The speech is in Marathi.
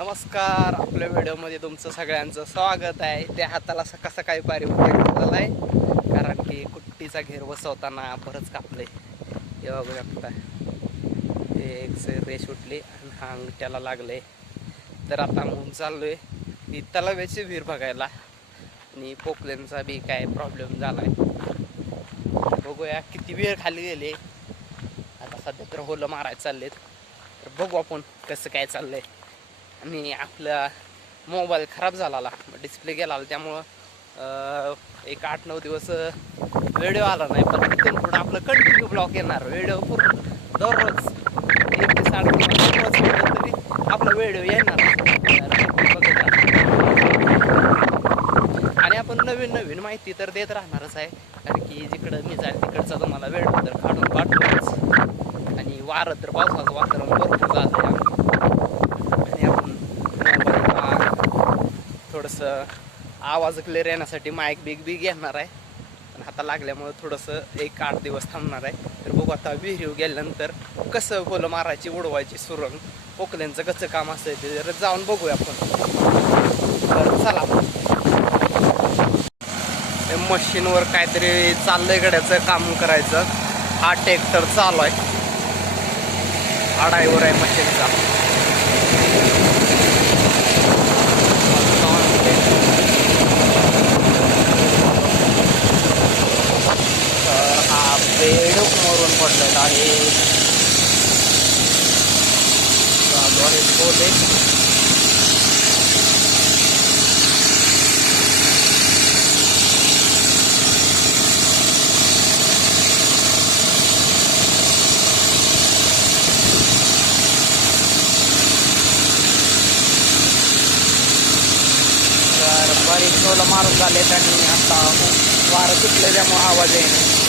नमस्कार. आपल्या व्हिडिओमध्ये तुमचं सगळ्यांचं स्वागत आहे. त्या हाताला सकाळी पारी झाला आहे कारण की कुट्टीचा घेर बसवताना बरंच कापले. हे बघू शकता, एक रेष उठली आणि हा अंगठ्याला लागले. तर आता म्हणून चाललोय ती तलाव्याची विहीर बघायला आणि पोकलेनचा बी काय प्रॉब्लेम झालाय. बघूया किती वेळ खाली गेले. आता सध्या तर होलं मारायला चाललेत, तर बघू आपण कसं काय चाललंय. आणि आपला मोबाईल खराब झाला, डिस्प्ले गेला, त्यामुळं एक 8-9 दिवस व्हिडिओ आला नाही. पण तिथून पुढं आपलं कंटिन्यू ब्लॉग येणार. व्हिडिओ पूर्ण दररोज 1 ते 3.5 तरी आपला व्हिडिओ येणार. आणि आपण नवीन माहिती तर देत राहणारच आहे, कारण की जिकडं मी जाईल तिकडचा तुम्हाला व्हिडिओ तर काढून पाठवूनच. आणि वारं तर पावसाचं वातावरण भरपूर झालं आहे. थोडंसं आवाज क्लिअर येण्यासाठी माईक बी घेणार आहे. पण हाता लागल्यामुळं थोडंसं 1-8 दिवस थांबणार आहे. तर बघू आता विहिरीव गेल्यानंतर कसं होलं मारायची, उडवायची सुरंग, पोकल्यांचं कसं काम असतं ते जर जाऊन बघूया आपण. तर चला, मशीनवर काहीतरी चाललंय, गड्याचं काम करायचं. हा ट्रॅक्टर चालू आहे, आडाईवर आहे मशीनचा. बेडूक मरून पडलेला आहे. चालू आहे बोले. तर बारीक टोलं मारून झाले आणि आता वारं सुटले, त्यामुळे आवाज येईल.